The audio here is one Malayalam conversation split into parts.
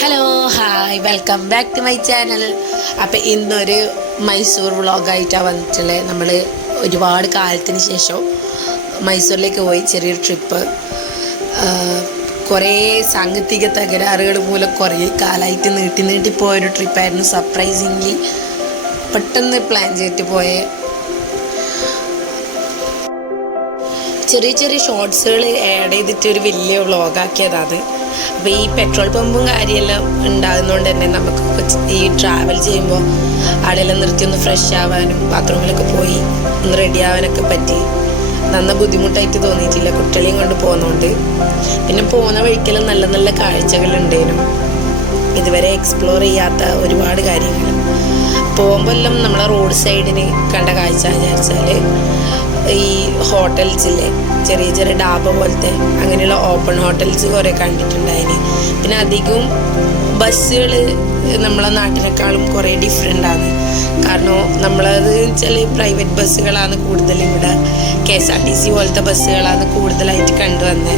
Hello hi welcome back to my channel അപ്പം ഇന്നൊരു മൈസൂർ വ്ളോഗായിട്ടാണ് വന്നിട്ടുള്ളത് നമ്മൾ ഒരുപാട് കാലത്തിന് ശേഷം മൈസൂരിലേക്ക് പോയി ചെറിയൊരു ട്രിപ്പ് കുറേ സാങ്കത്തിക തകരാറുകൾ മൂലം കുറേ കാലമായിട്ട് നീട്ടി നീട്ടി പോയൊരു ട്രിപ്പായിരുന്നു സർപ്രൈസിംഗ്ലി പെട്ടെന്ന് പ്ലാൻ ചെയ്തിട്ട് പോയ. ചെറിയ ചെറിയ ഷോർട്സുകൾ ആഡ് ചെയ്തിട്ട് ഒരു വലിയ വ്ളോഗാക്കിയതാണ് അപ്പോൾ ഈ പെട്രോൾ പമ്പും കാര്യമെല്ലാം ഉണ്ടാകുന്നതുകൊണ്ട് തന്നെ നമുക്ക് ഈ ട്രാവൽ ചെയ്യുമ്പോൾ അവിടെയെല്ലാം നിർത്തി ഒന്ന് ഫ്രഷ് ആവാനും ബാത്റൂമിലൊക്കെ പോയി ഒന്ന് റെഡി ആവാനൊക്കെ പറ്റി. നന്ന ബുദ്ധിമുട്ടായിട്ട് തോന്നിയിട്ടില്ല കുട്ടികളെയും കൊണ്ട് പോകുന്നതുകൊണ്ട് പിന്നെ പോകുന്ന വഴിക്കെല്ലാം നല്ല നല്ല കാഴ്ചകളുണ്ടേനും ഇതുവരെ എക്സ്പ്ലോർ ചെയ്യാത്ത ഒരുപാട് കാര്യങ്ങൾ. പോകുമ്പോൾ എല്ലാം നമ്മളെ റോഡ് സൈഡിന് കണ്ട കാഴ്ച വിചാരിച്ചാൽ ഈ ഹോട്ടൽസില്ലേ ചെറിയ ചെറിയ ഡാബ പോലത്തെ അങ്ങനെയുള്ള ഓപ്പൺ ഹോട്ടൽസ് കുറേ കണ്ടിട്ടുണ്ടായിന്. പിന്നെ അധികവും ബസ്സുകൾ നമ്മളെ നാട്ടിനേക്കാളും കുറേ ഡിഫറെന്റ് ആണ്. കാരണം നമ്മളത് വെച്ചാൽ പ്രൈവറ്റ് ബസ്സുകളാണ് കൂടുതൽ ഇവിടെ. K S R T C പോലത്തെ ബസ്സുകളാണ് കൂടുതലായിട്ട് കണ്ടുവന്നത്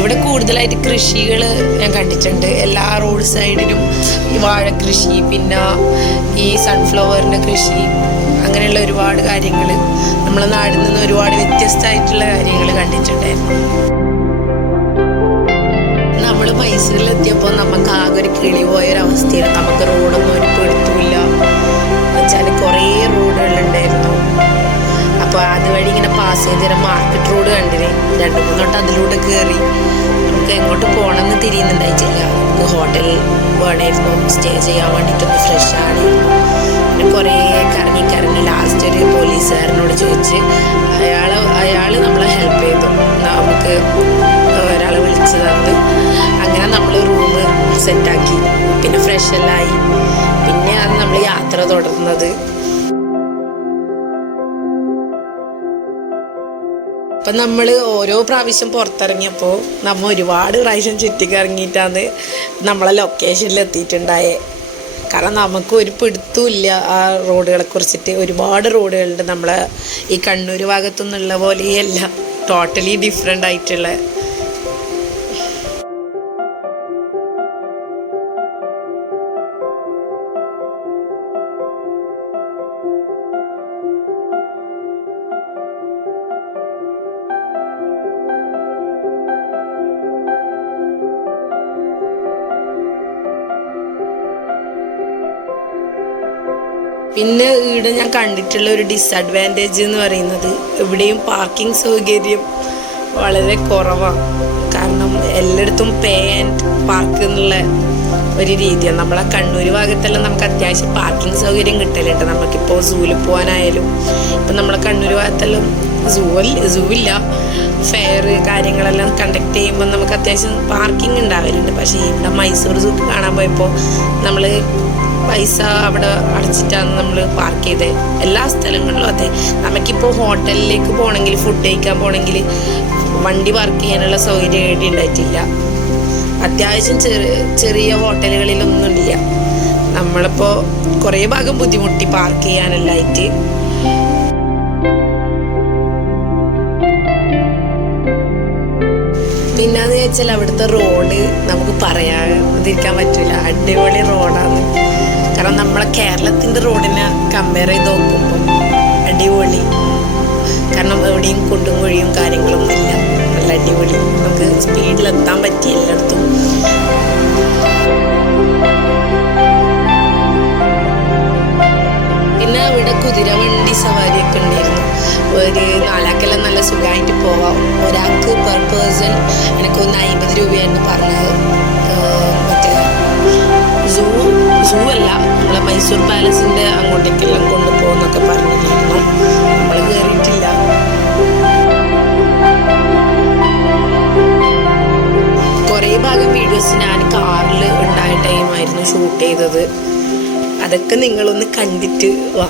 ഇവിടെ കൂടുതലായിട്ട് കൃഷികൾ ഞാൻ കണ്ടിട്ടുണ്ട്. എല്ലാ റോഡ് സൈഡിലും ഈ വാഴ കൃഷി പിന്നെ ഈ സൺഫ്ലവറിന്റെ കൃഷി അങ്ങനെയുള്ള ഒരുപാട് കാര്യങ്ങൾ നമ്മളെ നാടിൽ നിന്ന് ഒരുപാട് വ്യത്യസ്തമായിട്ടുള്ള കാര്യങ്ങൾ കണ്ടിട്ടുണ്ടായിരുന്നു. നമ്മൾ മൈസൂരിലെത്തിയപ്പോൾ നമുക്ക് ആകെ ഒരു കിളി പോയൊരവസ്ഥയാണ്. നമുക്ക് റോഡൊന്നും ഒരു പിടുത്തുമില്ല വെച്ചാൽ കുറേ റോഡുകളുണ്ടായിരുന്നു അപ്പോൾ അതുവഴി ഇങ്ങനെ പാസ് ചെയ്ത് മാർക്കറ്റ് റോഡ് കണ്ടില്ലേ രണ്ട് മൂന്നോട്ട് അതിലൂടെ കയറി നമുക്ക് എങ്ങോട്ട് പോകണമെന്ന് തിരിയുന്നുണ്ടായിട്ടില്ല. നമുക്ക് ഹോട്ടൽ വേണമായിരുന്നു സ്റ്റേ ചെയ്യാൻ വേണ്ടിയിട്ടൊന്ന് ഫ്രഷ് ആണായിരുന്നു പിന്നെ കുറേ കറങ്ങി കറങ്ങി ലാസ്റ്റ് ഒരു പോലീസുകാരനോട് ചോദിച്ച് അയാൾ അയാൾ നമ്മളെ ഹെൽപ്പ് ചെയ്തു. നമുക്ക് ഒരാളെ വിളിച്ചു അങ്ങനെ നമ്മൾ റൂം സെറ്റാക്കി പിന്നെ ഫ്രഷ് എല്ലാം ആയി. പിന്നെയാണ് നമ്മൾ യാത്ര തുടർന്നത്. അപ്പം നമ്മൾ ഓരോ പ്രാവശ്യം പുറത്തിറങ്ങിയപ്പോൾ നമ്മൾ ഒരുപാട് പ്രാവശ്യം ചുറ്റിക്കിറങ്ങിയിട്ടാണ് നമ്മളെ ലൊക്കേഷനിൽ എത്തിയിട്ടുണ്ടായേ കാരണം നമുക്ക് ഒരു പിടുത്തമില്ല ആ റോഡുകളെ കുറിച്ചിട്ട്. ഒരുപാട് റോഡുകളുണ്ട് നമ്മളെ ഈ കണ്ണൂർ ഭാഗത്തുനിന്നുള്ള പോലെയല്ല ടോട്ടലി ഡിഫറെന്റ് ആയിട്ടുള്ള പിന്നെ ഇവിടെ ഞാൻ കണ്ടിട്ടുള്ള ഒരു ഡിസ്അഡ്വാന്റേജ് എന്ന് പറയുന്നത് ഇവിടെയും പാർക്കിംഗ് സൗകര്യം വളരെ കുറവാണ്. കാരണം എല്ലായിടത്തും പേ ആൻഡ് പാർക്ക് എന്നുള്ള ഒരു രീതിയാണ് നമ്മളെ കണ്ണൂർ ഭാഗത്തെല്ലാം നമുക്ക് അത്യാവശ്യം പാർക്കിംഗ് സൗകര്യം കിട്ടലുണ്ട് നമുക്കിപ്പോൾ സൂവിൽ പോകാനായാലും ഇപ്പം നമ്മളെ കണ്ണൂർ ഭാഗത്തെല്ലാം സൂ സൂ ഇല്ല. ഫെയർ കാര്യങ്ങളെല്ലാം കണ്ടക്ട് ചെയ്യുമ്പോൾ നമുക്ക് അത്യാവശ്യം പാർക്കിംഗ് ഉണ്ടാവലുണ്ട്. പക്ഷേ ഇവിടെ മൈസൂർ സൂക്ക് കാണാൻ പോയപ്പോൾ നമ്മൾ പൈസ അവിടെ അടച്ചിട്ടാണ് നമ്മൾ പാർക്ക് ചെയ്തത് എല്ലാ സ്ഥലങ്ങളിലും അതെ. നമുക്കിപ്പോൾ ഹോട്ടലിലേക്ക് പോകണമെങ്കിൽ ഫുഡ് കഴിക്കാൻ പോകണമെങ്കിൽ വണ്ടി പാർക്ക് ചെയ്യാനുള്ള സൗകര്യം ഏടി ഉണ്ടായിട്ടില്ല. അത്യാവശ്യം ചെറിയ ചെറിയ ഹോട്ടലുകളിലൊന്നും ഇല്ല. നമ്മളിപ്പോൾ കുറേ ഭാഗം ബുദ്ധിമുട്ടി പാർക്ക് ചെയ്യാനെല്ലായിട്ട് പിന്നെന്ന് വെച്ചാൽ അവിടുത്തെ റോഡ് നമുക്ക് പറയാതിരിക്കാൻ പറ്റില്ല അടിപൊളി റോഡാണ് കാരണം നമ്മളെ കേരളത്തിന്റെ റോഡിനെ കമ്പയർ ചെയ്ത് നോക്കുമ്പോൾ അടിപൊളി. കാരണം എവിടെയും കൊണ്ടും കുഴിയും കാര്യങ്ങളൊന്നും ഇല്ല. നല്ല അടിപൊളി. നമുക്ക് സ്പീഡിലെത്താൻ പറ്റി എല്ലായിടത്തും. പിന്നെ ഇവിടെ കുതിരവണ്ടി സവാരിയൊക്കെ ഉണ്ടായിരുന്നു. ഒരു നാലാക്കെല്ലാം നല്ല സുഖമായിട്ട് പോവാം. ഒരാൾക്ക് പെർ പേഴ്സൺ എനിക്കൊന്ന് അമ്പത് രൂപയായിരുന്നു പറഞ്ഞത്. സൂ സൂ അല്ല നമ്മളെ മൈസൂർ പാലസിന്റെ അങ്ങോട്ടേക്കെല്ലാം കൊണ്ടുപോകുന്നൊക്കെ പറഞ്ഞിരുന്നു നമ്മൾ കയറിയിട്ടില്ല കുറേ ഭാഗം വീഡിയോസ് ഞാൻ കാറിൽ ഉണ്ടായ ടൈമായിരുന്നു ഷൂട്ട് ചെയ്തത്. അതൊക്കെ നിങ്ങളൊന്ന് കണ്ടിട്ട് വാ.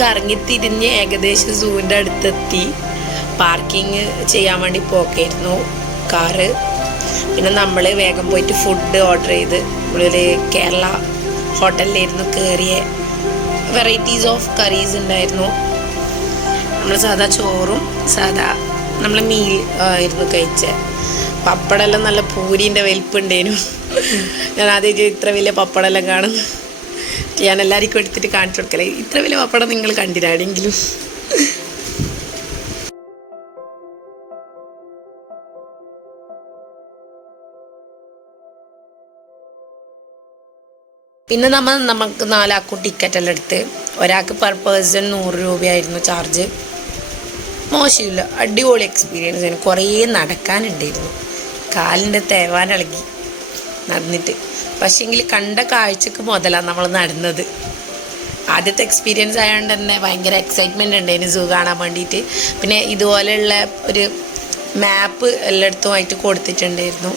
കറങ്ങി തിരിഞ്ഞ് ഏകദേശം സൂവിന്റെ അടുത്തെത്തി. പാർക്കിങ് ചെയ്യാൻ വേണ്ടി പോക്കായിരുന്നു കാറ്. പിന്നെ നമ്മൾ വേഗം പോയിട്ട് ഫുഡ് ഓർഡർ ചെയ്ത് നമ്മളൊരു കേരള ഹോട്ടലിലായിരുന്നു കയറിയ വെറൈറ്റീസ് ഓഫ് കറീസ് ഉണ്ടായിരുന്നു. നമ്മൾ സാധാ ചോറും സാധാ നമ്മൾ മീൽ ആയിരുന്നു കഴിച്ചത് പപ്പടെല്ലാം നല്ല പൂരീന്റെ വലിപ്പുണ്ടേനു. ഞാൻ ആദ്യം ഇത്ര വലിയ പപ്പടെല്ലാം കാണും ഞാൻ എല്ലാവർക്കും എടുത്തിട്ട് കാണിച്ചു കൊടുക്കലേ. ഇത്ര വലിയ പപ്പടം നിങ്ങൾ കണ്ടിരാണെങ്കിലും പിന്നെ നമ്മൾ നമുക്ക് നാലാൾക്കും ടിക്കറ്റ് എല്ലാം എടുത്ത്. ഒരാൾക്ക് പെർ പേഴ്സൺ നൂറ് രൂപയായിരുന്നു ചാർജ് മോശമില്ല. അടിപൊളി എക്സ്പീരിയൻസ് ആയിരുന്നു. കുറേ നടക്കാനുണ്ടായിരുന്നു. കാലിന്റെ തേവാനിളകി നടന്നിട്ട്. പക്ഷേങ്കിൽ കണ്ട കാഴ്ചക്ക് മുതലാണ് നമ്മൾ നടന്നത്. ആദ്യത്തെ എക്സ്പീരിയൻസ് ആയതുകൊണ്ട് തന്നെ ഭയങ്കര എക്സൈറ്റ്മെന്റ് ഉണ്ടായിരുന്നു സൂ കാണാൻ വേണ്ടിയിട്ട് പിന്നെ ഇതുപോലെയുള്ള ഒരു മാപ്പ് എല്ലായിടത്തുമായിട്ട് കൊടുത്തിട്ടുണ്ടായിരുന്നു.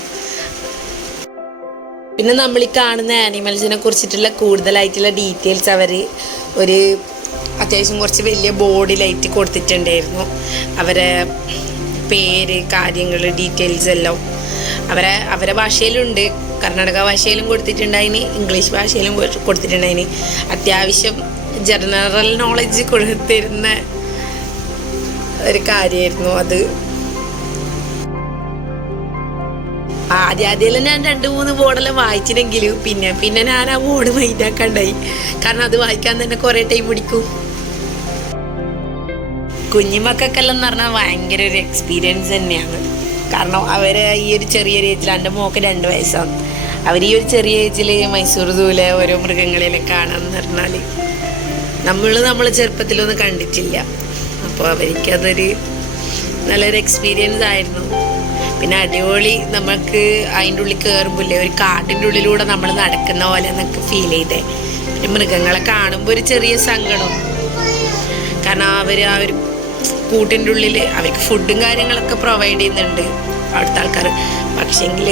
പിന്നെ നമ്മൾ ഈ കാണുന്ന ആനിമൽസിനെ കുറിച്ചിട്ടുള്ള കൂടുതലായിട്ടുള്ള ഡീറ്റെയിൽസ് അവർ ഒരു അത്യാവശ്യം കുറച്ച് വലിയ ബോർഡിലായിട്ട് കൊടുത്തിട്ടുണ്ടായിരുന്നു. അവരെ പേര് കാര്യങ്ങൾ ഡീറ്റെയിൽസ് എല്ലാം. അവരെ അവരെ ഭാഷയിലുണ്ട്. കർണാടക ഭാഷയിലും കൊടുത്തിട്ടുണ്ടായിന് ഇംഗ്ലീഷ് ഭാഷയിലും കൊടുത്തിട്ടുണ്ടായിന്. അത്യാവശ്യം ജനറൽ നോളജ് കൊടുത്തിരുന്ന ഒരു കാര്യമായിരുന്നു അത്. ആദ്യം ആദ്യം ഞാൻ രണ്ട് മൂന്ന് ബോർഡെല്ലാം വായിച്ചിനെങ്കിലും പിന്നെ പിന്നെ ഞാൻ ആ ബോർഡ് മൈൻഡാക്കണ്ടായി കാരണം അത് വായിക്കാൻ തന്നെ കുറേ ടൈം പിടിക്കും. കുഞ്ഞുമക്കൾക്കെല്ലാം എന്ന് പറഞ്ഞാൽ ഭയങ്കര ഒരു എക്സ്പീരിയൻസ് തന്നെയാണ്. കാരണം അവർ ഈ ഒരു ചെറിയ ഏജിൽ എന്റെ മോക്ക് രണ്ട് വയസ്സാണ്. അവർ ഈ ഒരു ചെറിയ ഏജിൽ മൈസൂർ ദൂലെ ഓരോ മൃഗങ്ങളെല്ലാം കാണാന്ന് പറഞ്ഞാൽ നമ്മൾ നമ്മൾ ചെറുപ്പത്തിലൊന്നും കണ്ടിട്ടില്ല. അപ്പോൾ അവർക്കതൊരു നല്ലൊരു എക്സ്പീരിയൻസ് ആയിരുന്നു. പിന്നെ അടിപൊളി നമുക്ക് അതിന്റെ ഉള്ളിൽ കയറുമ്പില്ലേ ഒരു കാട്ടിന്റെ ഉള്ളിലൂടെ നമ്മൾ നടക്കുന്ന പോലെ എന്നൊക്കെ ഫീൽ ചെയ്തേ. പിന്നെ മൃഗങ്ങളെ കാണുമ്പോൾ ഒരു ചെറിയ സങ്കടം. കാരണം അവർ ആ ഒരു കൂട്ടിന്റെ ഉള്ളിൽ അവർക്ക് ഫുഡും കാര്യങ്ങളൊക്കെ പ്രൊവൈഡ് ചെയ്യുന്നുണ്ട്. അവിടുത്തെ ആൾക്കാർ പക്ഷേങ്കിൽ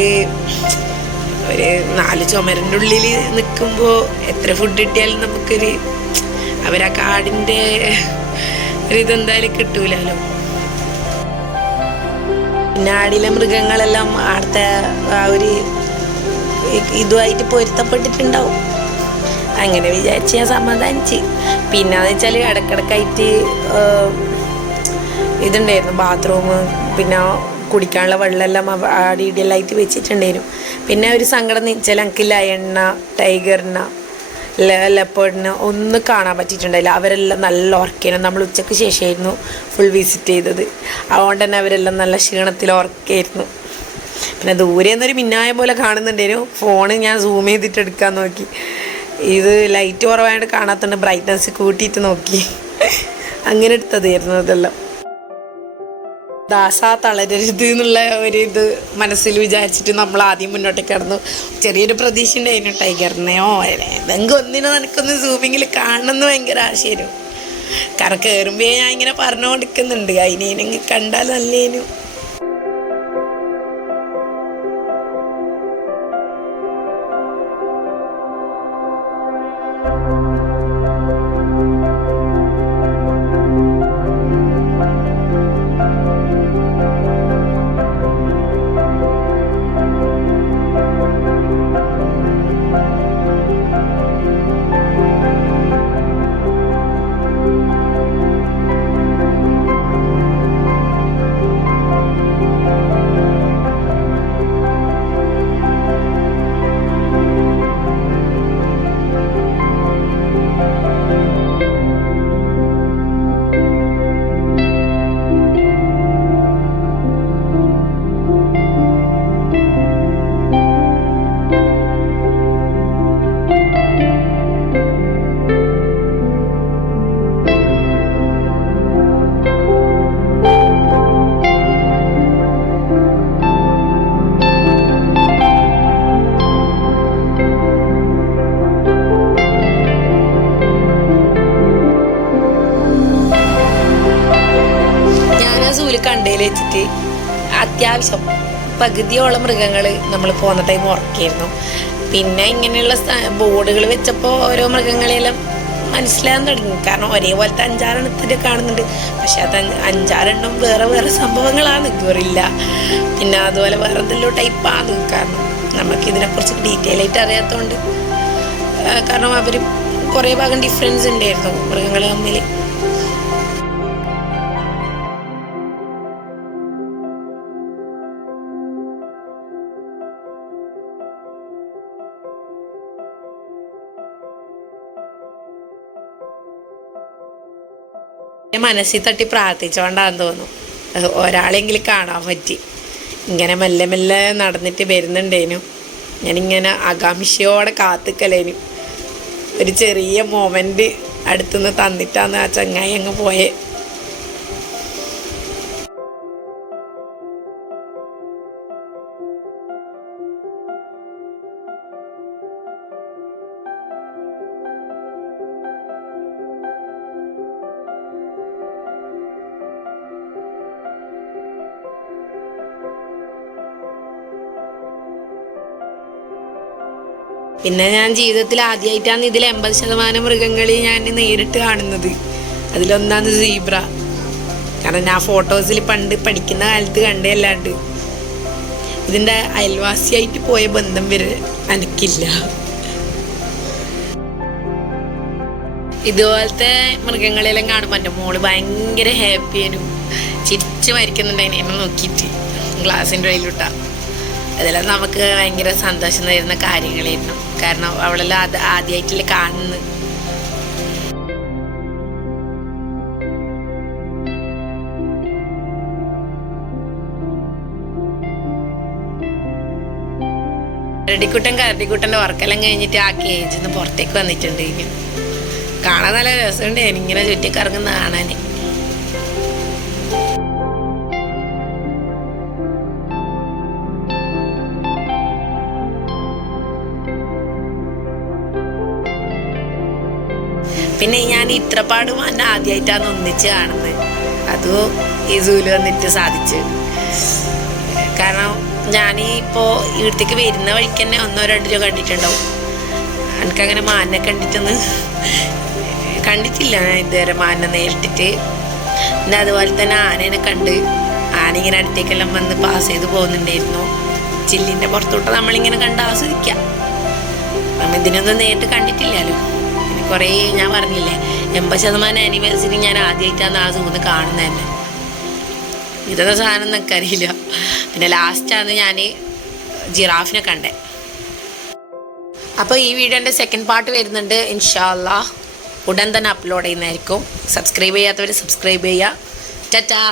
ഒരു നാല് ചുമരിന്റെ ഉള്ളിൽ നിൽക്കുമ്പോൾ എത്ര ഫുഡ് കിട്ടിയാലും നമുക്കൊരു അവരാ കാടിന്റെ ഒരു ഇതെന്തായാലും കിട്ടൂലല്ലോ. പിന്നെ ആടിലെ മൃഗങ്ങളെല്ലാം അവിടുത്തെ ആ ഒരു ഇതുമായിട്ട് പൊരുത്തപ്പെട്ടിട്ടുണ്ടാവും. അങ്ങനെ വിചാരിച്ച് ഞാൻ സമാധാനിച്ച്. പിന്നെ എന്ന് വെച്ചാൽ ഇടക്കിടക്കായിട്ട് ഇതുണ്ടായിരുന്നു ബാത്റൂം പിന്നെ കുടിക്കാനുള്ള വെള്ളമെല്ലാം ആടെ ഇടിയെല്ലായിട്ട് വെച്ചിട്ടുണ്ടായിരുന്നു. പിന്നെ ഒരു സങ്കടം വെച്ചാൽ എനിക്ക് ലയണ്ണ ടൈഗറിന ലെപ്പേഡിന് ഒന്നും കാണാൻ പറ്റിയിട്ടുണ്ടായില്ല. അവരെല്ലാം നല്ല ഉറക്കേനും. നമ്മൾ ഉച്ചയ്ക്ക് ശേഷമായിരുന്നു ഫുൾ വിസിറ്റ് ചെയ്തത്. അതുകൊണ്ട് തന്നെ അവരെല്ലാം നല്ല ക്ഷീണത്തിൽ ഉറക്കായിരുന്നു. പിന്നെ ദൂരെ നിന്നൊരു മിന്നായ പോലെ കാണുന്നുണ്ടായിരുന്നു. ഫോണ് ഞാൻ സൂം ചെയ്തിട്ട് എടുക്കാൻ നോക്കി. ഇത് ലൈറ്റ് കുറവായിട്ട് കാണാത്തതുകൊണ്ട് ബ്രൈറ്റ്നസ് കൂട്ടിയിട്ട് നോക്കി. അങ്ങനെ എടുത്തതായിരുന്നു അതെല്ലാം. ദാസ തളരരുത് എന്നുള്ള ഒരു ഇത് മനസ്സിൽ വിചാരിച്ചിട്ട് നമ്മൾ ആദ്യം മുന്നോട്ട് കിടന്നു. ചെറിയൊരു പ്രതീക്ഷ ഉണ്ടായിരുന്നു ടൈഗറിനെയോ ഏതെങ്കിലും ഒന്നിനെ നിനക്കൊന്ന് സൂമിങ്ങിൽ കാണണമെന്ന് ഭയങ്കര ആശയം കാരണം കയറുമ്പോൾ ഞാൻ ഇങ്ങനെ പറഞ്ഞുകൊണ്ടിരിക്കുന്നുണ്ട് അതിനെ കണ്ടാൽ നല്ലേനു. അത്യാവശ്യം പകുതിയോളം മൃഗങ്ങൾ നമ്മൾ പോകുന്ന ടൈം ഉറക്കിയിരുന്നു. പിന്നെ ഇങ്ങനെയുള്ള ബോർഡുകൾ വെച്ചപ്പോൾ ഓരോ മൃഗങ്ങളെല്ലാം മനസ്സിലാകാൻ തുടങ്ങി. കാരണം ഒരേപോലത്തെ അഞ്ചാറെണ്ണത്തിൽ കാണുന്നുണ്ട്. പക്ഷെ അത് അഞ്ച് അഞ്ചാറെണ്ണം വേറെ വേറെ സംഭവങ്ങളാണ്. ഗൊറില്ല പിന്നെ അതുപോലെ വേറെ എന്തെല്ലോ ടൈപ്പാണ് കാരണം നമുക്ക് ഇതിനെക്കുറിച്ച് ഡീറ്റെയിൽ ആയിട്ട് അറിയാത്തതുകൊണ്ട് കാരണം അവർ കുറേ ഭാഗം ഡിഫറൻസ് ഉണ്ടായിരുന്നു മൃഗങ്ങൾ തമ്മിൽ ഞാൻ മനസ്സിൽ തട്ടി പ്രാർത്ഥിച്ചോണ്ടാന്ന് തോന്നുന്നു. ഒരാളെങ്കിലും കാണാൻ പറ്റി. ഇങ്ങനെ മെല്ലെ മെല്ലെ നടന്നിട്ട് വരുന്നുണ്ടേനു. ഞാനിങ്ങനെ ആകാംക്ഷയോടെ കാത്തുക്കലേനു. ഒരു ചെറിയ മൊമെന്റ് അടുത്തുനിന്ന് തന്നിട്ടാന്ന് ആ ചങ്ങായി അങ്ങ് പോയേ. പിന്നെ ഞാൻ ജീവിതത്തിൽ ആദ്യമായിട്ടാണ് ഇതിൽ എൺപത് ശതമാനം മൃഗങ്ങളെ ഞാൻ നേരിട്ട് കാണുന്നത്. അതിലൊന്നാണ് സീബ്ര. കാരണം ഞാൻ ഫോട്ടോസിൽ പണ്ട് പഠിക്കുന്ന കാലത്ത് കണ്ടല്ലാണ്ട് ഇതിന്റെ അയൽവാസിയായിട്ട് പോയ ബന്ധം വരെ എനിക്കില്ല ഇതുപോലത്തെ മൃഗങ്ങളെല്ലാം കാണുമ്പോൾ എന്റെ മോൾ ഭയങ്കര ഹാപ്പിയായിരുന്നു ചിരിച്ച് മരിക്കുന്നുണ്ടായിന് എന്നെ നോക്കിയിട്ട് ഗ്ലാസിന്റെ ഉള്ളിലിട്ടാ. അതെല്ലാം നമുക്ക് ഭയങ്കര സന്തോഷം തരുന്ന കാര്യങ്ങളായിരുന്നു. കാരണം അവളെല്ലാം അത് ആദ്യമായിട്ടല്ലേ കാണുന്നത്. റെഡിക്കുട്ടൻ കരടിക്കുട്ടന്റെ വർക്കെല്ലാം കഴിഞ്ഞിട്ട് ആ കേജിൽ നിന്ന് പുറത്തേക്ക് വന്നിട്ടുണ്ട്. കാണാൻ നല്ല രസമുണ്ട്. ഇങ്ങനെ ചുറ്റിക്കറങ്ങുന്ന കാണാൻ പിന്നെ ഞാൻ ഇത്രപാടും എന്നെ ആദ്യമായിട്ടാണ് ഒന്നിച്ച് കാണുന്നത്. അതും ഈ സൂൽ വന്നിട്ട് സാധിച്ചു കാരണം ഞാൻ ഇപ്പോൾ ഇവിടത്തേക്ക് വരുന്ന വഴിക്ക് തന്നെ ഒന്നോ രണ്ടോ കണ്ടിട്ടുണ്ടാവും. എനിക്കങ്ങനെ മാനിനെ കണ്ടിട്ടൊന്ന് കണ്ടിട്ടില്ല ഞാൻ ഇതുവരെ മാനിനെ നേരിട്ടിട്ട്. പിന്നെ അതുപോലെ തന്നെ ആനേനെ കണ്ട് ആന ഇങ്ങനെ അടുത്തേക്കെല്ലാം വന്ന് പാസ് ചെയ്ത് പോകുന്നുണ്ടായിരുന്നു. ചില്ലിന്റെ പുറത്തോട്ട് നമ്മളിങ്ങനെ കണ്ട് ആസ്വദിക്കാം. നമ്മ ഇതിനൊന്നും നേരിട്ട് കണ്ടിട്ടില്ലല്ലോ കുറേ ഞാൻ പറഞ്ഞില്ലേ എൺപത് ശതമാനം ആനിവേഴ്സറി ഞാൻ ആദ്യമായിട്ടാണ് ആ സുഹൃത്ത് കാണുന്നത് തന്നെ. ഇതൊക്കെ സാധനം എന്നൊക്കെ അറിയില്ല. പിന്നെ ലാസ്റ്റാണ് ഞാൻ ജിറാഫിനെ കണ്ടേ. അപ്പോൾ ഈ വീഡിയോന്റെ സെക്കൻഡ് പാർട്ട് വരുന്നുണ്ട്. ഇൻഷാല്ലാ ഉടൻ തന്നെ അപ്ലോഡ് ചെയ്യുന്നതായിരിക്കും. സബ്സ്ക്രൈബ് ചെയ്യാത്തവർ സബ്സ്ക്രൈബ് ചെയ്യുക. ടാറ്റാ.